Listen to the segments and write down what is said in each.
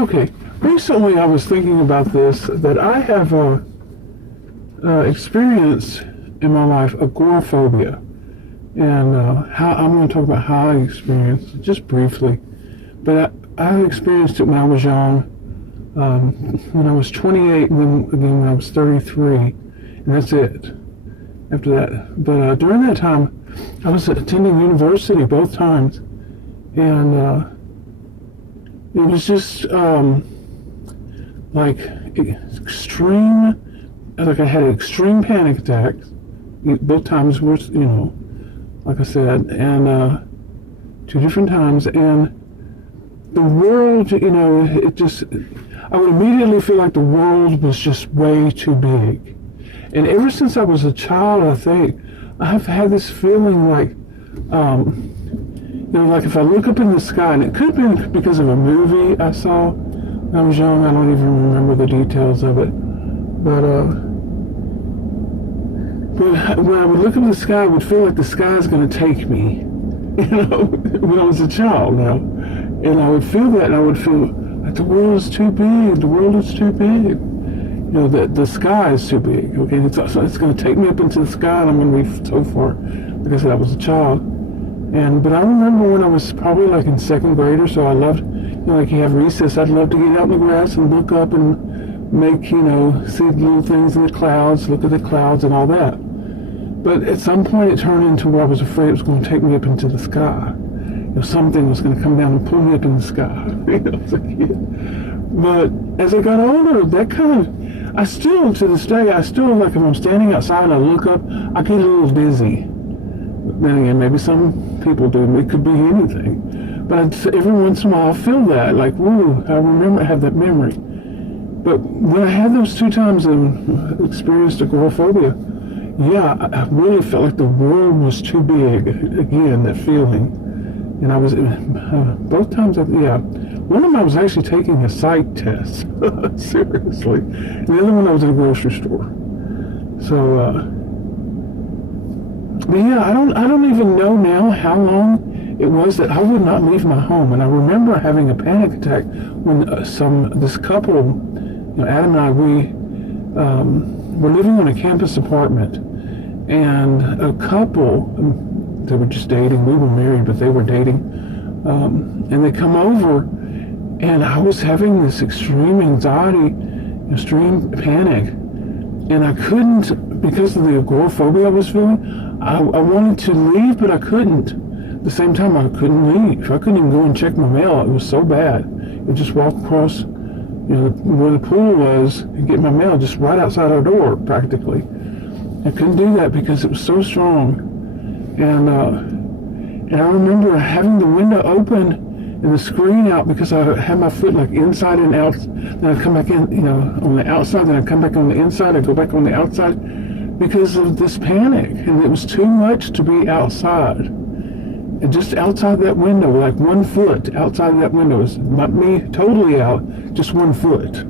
Okay. Recently, I was thinking about this, that I have experienced in my life agoraphobia. And how I'm going to talk about how I experienced it, just briefly. But I experienced it when I was young, when I was 28, and then again when I was 33. And that's it. After that. But during that time, I was attending university both times. And it was just like extreme, like I had extreme panic attacks. Both times were, you know, like I said, and 2 different times. And the world, you know, it just, I would immediately feel like the world was just way too big. And ever since I was a child, I think, I've had this feeling like, you know, like if I look up in the sky, and it could be because of a movie I saw when I was young, I don't even remember the details of it, but when I would look up in the sky, I would feel like the sky is going to take me, you know, when I was a child now. And I would feel that, and I would feel like the world is too big, the world is too big. You know, the sky is too big, okay? It's going to take me up into the sky, and I'm going to be so far. Like I said, I was a child. But I remember when I was probably like in 2nd grade or so, I loved, you know, like you have recess, I'd love to get out in the grass and look up and make, you know, see little things in the clouds, look at the clouds and all that. But at some point it turned into where I was afraid it was going to take me up into the sky. You know, something was going to come down and pull me up in the sky. You know, as a kid. But as I got older, that kind of, I still, to this day, I still, like if I'm standing outside and I look up, I get a little dizzy. Then again, maybe some people do. It could be anything. But every once in a while, I feel that, like, woo, I remember, I have that memory. But when I had those 2 times and experienced agoraphobia, yeah, I really felt like the world was too big. Again, that feeling. And I was, both times, yeah. One of them I was actually taking a psych test. Seriously. And the other one I was at a grocery store. So, but yeah, I don't even know now how long it was that I would not leave my home. And I remember having a panic attack when this couple, you know, Adam and I, we were living on a campus apartment, and a couple, they were just dating. We were married, but they were dating, and they come over, and I was having this extreme anxiety, extreme panic, and I couldn't, because of the agoraphobia I was feeling. I wanted to leave, but I couldn't. At the same time, I couldn't leave. I couldn't even go and check my mail. It was so bad. I just walk across, you know, where the pool was and get my mail just right outside our door, practically. I couldn't do that because it was so strong. And I remember having the window open and the screen out because I had my foot like inside and out. Then I'd come back in, you know, on the outside. Then I'd come back on the inside. I'd go back on the outside. Because of this panic, and it was too much to be outside. And just outside that window, like 1 foot outside that window, is not me totally out, just 1 foot.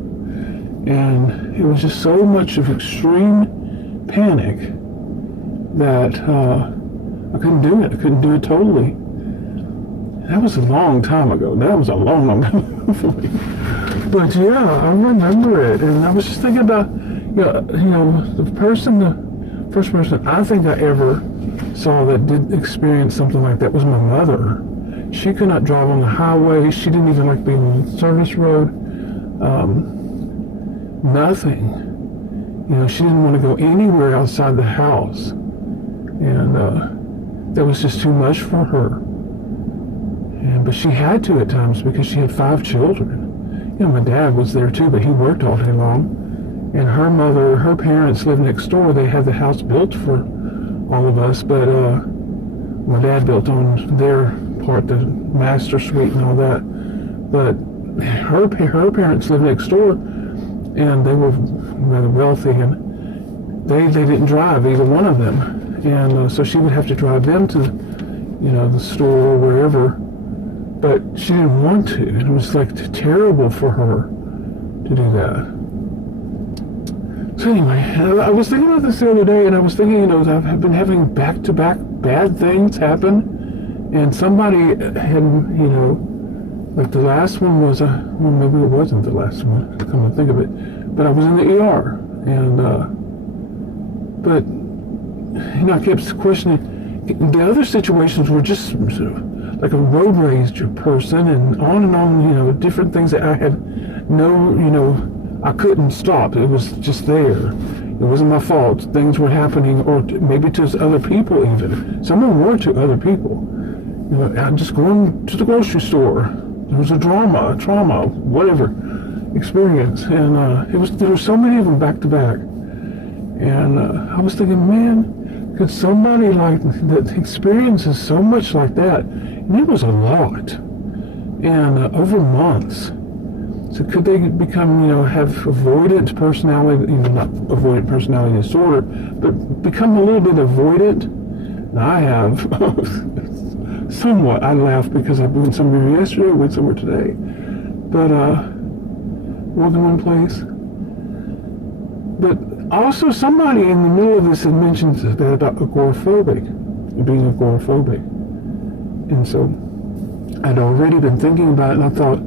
And it was just so much of extreme panic that I couldn't do it. I couldn't do it totally. That was a long time ago. That was a long, long time ago for me. But yeah, I remember it, and I was just thinking about, you know, the first person I think I ever saw that did experience something like that was my mother. She could not drive on the highway. She didn't even like being on the service road. Nothing. You know, she didn't want to go anywhere outside the house. And that was just too much for her. But she had to at times because she had 5 children. You know, my dad was there too, but he worked all day long. And her parents lived next door. They had the house built for all of us, but my dad built on their part, the master suite and all that. But her parents lived next door, and they were rather wealthy, and they didn't drive, either one of them. And so she would have to drive them to, you know, the store or wherever. But she didn't want to. And it was like terrible for her to do that. So anyway, I was thinking about this the other day, and I was thinking, you know, I've been having back-to-back bad things happen, and somebody had, you know, Like the last one was, well, maybe it wasn't the last one, come to think of it, but I was in the ER, and, but, you know, I kept questioning. The other situations were just sort of like a road rage person, and on, you know, different things that I had no, you know, I couldn't stop. It was just there. It wasn't my fault. Things were happening, or maybe to other people even. Some of them were to other people. You know, I'm just going to the grocery store. There was a trauma, whatever experience, and there were so many of them back to back, and I was thinking, man, could somebody like that experiences so much like that, and it was a lot, and over months. So could they become, you know, have avoidant personality, you know, not avoidant personality disorder, but become a little bit avoidant? And I have. Somewhat. I laughed because I went somewhere yesterday, I went somewhere today. But, more than one place. But also somebody in the middle of this had mentioned that about agoraphobic, being agoraphobic. And so I'd already been thinking about it, and I thought,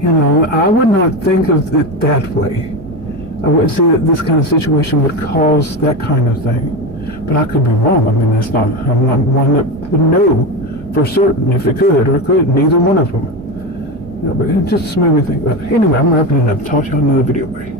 you know, I would not think of it that way. I wouldn't see that this kind of situation would cause that kind of thing. But I could be wrong. I mean, I'm not one that would know for certain if it could or it couldn't. Neither one of them. You know, but it just made me think about it. Anyway, I'm wrapping it up. Talk to you on another video. Bye.